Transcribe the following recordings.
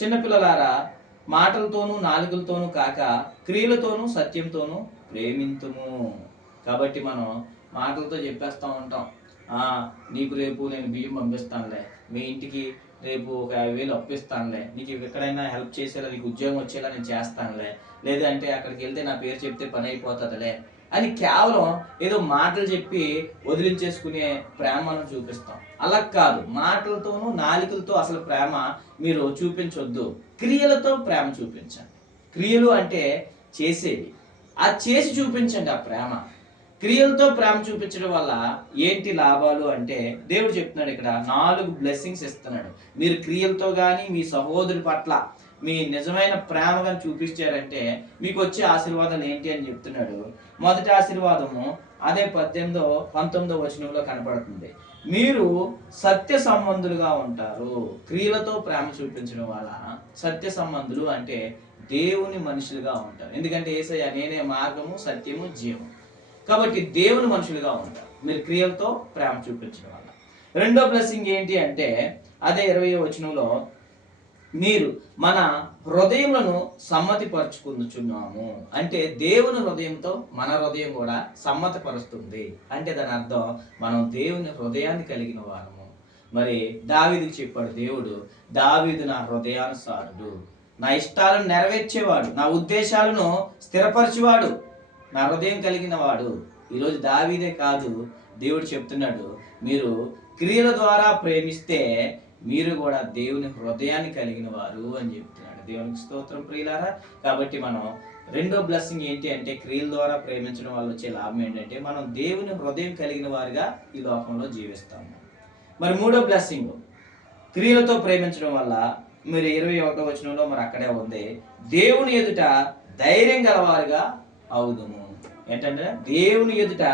చిన్నపిల్లలారా, మాటలతోనూ నాలుకలతోనూ కాక క్రియలతోనూ సత్యంతోనూ ప్రేమింతుము. కాబట్టి మనం మాటలతో చెప్పేస్తూ ఉంటాం, నీకు రేపు నేను బియ్యం పంపిస్తానులే, మీ ఇంటికి రేపు ఒక 50,000 అప్పిస్తానులే, నీకు ఎక్కడైనా హెల్ప్ చేసేలా, నీకు ఉద్యోగం వచ్చేలా నేను చేస్తానులే, లేదంటే అక్కడికి వెళ్తే నా పేరు చెప్తే పని అయిపోతుందిలే అని కేవలం ఏదో మాటలు చెప్పి వదిలించేసుకునే ప్రేమ మనం చూపిస్తాం. అలా కాదు, మాటలతోనూ నాలుకలతో అసలు ప్రేమ మీరు చూపించొద్దు, క్రియలతో ప్రేమ చూపించండి. క్రియలు అంటే చేసేవి, అది చేసి చూపించండి ఆ ప్రేమ. క్రియలతో ప్రేమ చూపించడం వల్ల ఏంటి లాభాలు అంటే దేవుడు చెప్తున్నాడు ఇక్కడ 4 బ్లెస్సింగ్స్ ఇస్తున్నాడు. మీరు క్రియలతో కానీ మీ సహోదరుడి పట్ల మీ నిజమైన ప్రేమ కానీ చూపించారంటే మీకు వచ్చే ఆశీర్వాదాలు ఏంటి అని చెప్తున్నాడు. మొదటి ఆశీర్వాదము అదే 19వ వచనంలో కనపడుతుంది. మీరు సత్య సంబంధులుగా ఉంటారు. క్రియలతో ప్రేమ చూపించడం వల్ల సత్య సంబంధులు అంటే దేవుని మనుషులుగా ఉంటారు. ఎందుకంటే యేసయ్య నేనే మార్గము సత్యము జీవము, కాబట్టి దేవుని మనుషులుగా ఉంటారు మీరు క్రియలతో ప్రేమ చూపించడం వల్ల. రెండో బ్లెస్సింగ్ ఏంటి అంటే అదే 20వ వచనంలో, మీరు మన హృదయములను సమ్మతిపరుచుకుంటున్నాము అంటే దేవుని హృదయంతో మన హృదయం కూడా సమ్మతిపరుస్తుంది. అంటే దాని అర్థం మనం దేవుని హృదయాన్ని కలిగిన వారము. మరి దావీదుకి చెప్పాడు దేవుడు, దావీదు నా హృదయానుసారుడు, నా ఇష్టాలను నెరవేర్చేవాడు, నా ఉద్దేశాలను స్థిరపరిచేవాడు, నా హృదయం కలిగిన వాడు. ఈరోజు దావీదే కాదు, దేవుడు చెప్తున్నాడు మీరు క్రియల ద్వారా ప్రేమిస్తే మీరు కూడా దేవుని హృదయాన్ని కలిగిన వారు అని చెప్తున్నాడు. దేవునికి స్తోత్రం ప్రియులారా. కాబట్టి మనం రెండో బ్లెస్సింగ్ ఏంటి అంటే క్రియల ద్వారా ప్రేమించడం వల్ల వచ్చే లాభం ఏంటంటే మనం దేవుని హృదయం కలిగిన వారుగా ఈ లోకంలో జీవిస్తాము. మరి మూడో బ్లెస్సింగ్ క్రియలతో ప్రేమించడం వల్ల మీరు 21వ వచనంలో మరి అక్కడే ఉంది, దేవుని ఎదుట ధైర్యం గలవారుగా అవుదుము. ఏంటంటే దేవుని ఎదుట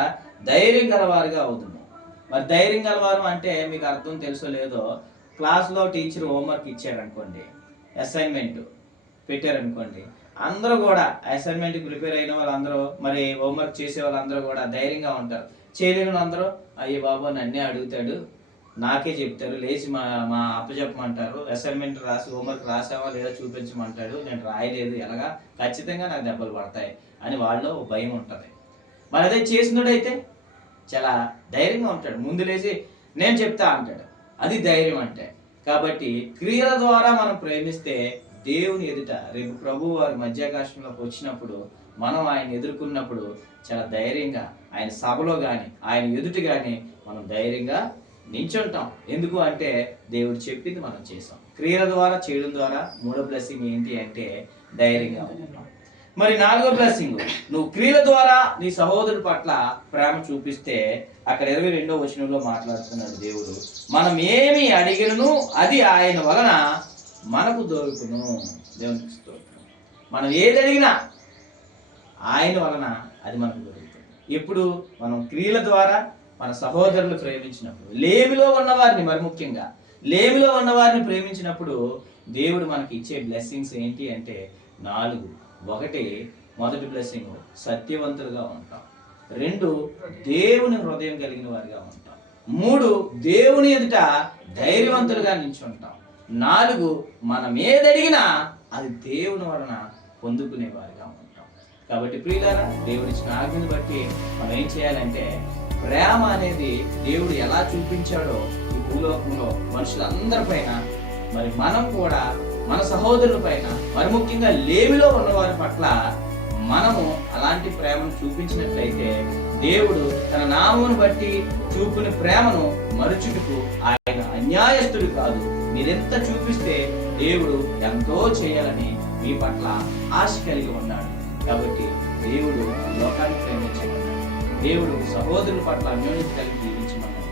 ధైర్యం గలవారుగా అవుదుము. మరి ధైర్యం గలవారు అంటే మీకు అర్థం తెలుసో లేదో, క్లాస్లో టీచర్ హోంవర్క్ ఇచ్చారనుకోండి, అసైన్మెంట్ పెట్టారనుకోండి, అందరూ కూడా అసైన్మెంట్కి ప్రిపేర్ అయిన వాళ్ళందరూ మరి హోంవర్క్ చేసే వాళ్ళందరూ కూడా ధైర్యంగా ఉంటారు. చేయలేని అందరూ అయ్యో బాబు నన్నే అడుగుతాడు, నాకే చెప్తారు, లేచి మా అప్పచెప్పమంటారు, అసైన్మెంట్ రాసి హోంవర్క్ రాసావా లేదా చూపించమంటాడు, నేను రాయలేదు ఎలాగా ఖచ్చితంగా నాకు దెబ్బలు పడతాయి అని వాళ్ళు భయం ఉంటుంది. మరి అదే చేసినోడైతే చాలా ధైర్యంగా ఉంటాడు, ముందు లేచి నేను చెప్తా అంటాడు. అది ధైర్యం అంటే. కాబట్టి క్రియల ద్వారా మనం ప్రేమిస్తే దేవుని ఎదుట రేపు ప్రభు వారి మధ్యాకాశంలోకి వచ్చినప్పుడు మనం ఆయన ఎదుర్కొన్నప్పుడు చాలా ధైర్యంగా ఆయన సభలో కానీ ఆయన ఎదుట కానీ మనం ధైర్యంగా నించుంటాం. ఎందుకు అంటే దేవుడు చెప్పింది మనం చేసాం. క్రియల ద్వారా చేయడం ద్వారా మూడో బ్లెస్సింగ్ ఏంటి అంటే ధైర్యంగా ఉంటాం. మరి నాలుగో బ్లెస్సింగ్, నువ్వు క్రియల ద్వారా నీ సహోదరుడి పట్ల ప్రేమ చూపిస్తే అక్కడ 22వ వచనంలో మాట్లాడుతున్నాడు దేవుడు, మనం ఏమి అడిగినను అది ఆయన వలన మనకు దొరుకును. దేవునికి స్తోత్రం. మనం ఏది అడిగినా ఆయన వలన అది మనకు దొరుకుతుంది. ఎప్పుడు మనం క్రియల ద్వారా మన సహోదరులు ప్రేమించినప్పుడు, లేమిలో ఉన్నవారిని, మరి ముఖ్యంగా లేమిలో ఉన్నవారిని ప్రేమించినప్పుడు దేవుడు మనకి ఇచ్చే బ్లెస్సింగ్స్ ఏంటి అంటే 4. మొదటి బ్లెస్సింగ్ సత్యవంతులుగా ఉంటాం. 2 దేవుని హృదయం కలిగిన వారిగా ఉంటాం. 3 దేవుని ఎదుట ధైర్యవంతులుగా నిల్చుంటాం. 4 మనం ఏదడిగినా అది దేవుని వలన పొందుకునే వారిగా ఉంటాం. కాబట్టి ప్రియులారా, దేవుడిచ్చిన ఆజ్ఞను బట్టి మనం ఏం చేయాలంటే ప్రేమ అనేది దేవుడు ఎలా చూపించాడో ఈ భూలోకంలో మనుషులందరిపైన మరి మనం కూడా మన సహోదరుల పైన, మరి ముఖ్యంగా లేమిలో ఉన్నవారి పట్ల మనము అలాంటి ప్రేమను చూపించినట్లయితే దేవుడు తన నామమును బట్టి చూపుని ప్రేమను మరుచుటకు ఆయన అన్యాయస్తుడు కాదు. మీరెంత చూపిస్తే దేవుడు ఎంతో చేయాలని మీ పట్ల ఆశ కలిగి ఉన్నాడు. కాబట్టి దేవుడు లోకాన్ని ప్రేమించమన్నాడు, దేవుడు సహోదరుల పట్ల అన్యోన్యత కలిగి జీవించమన్నాడు.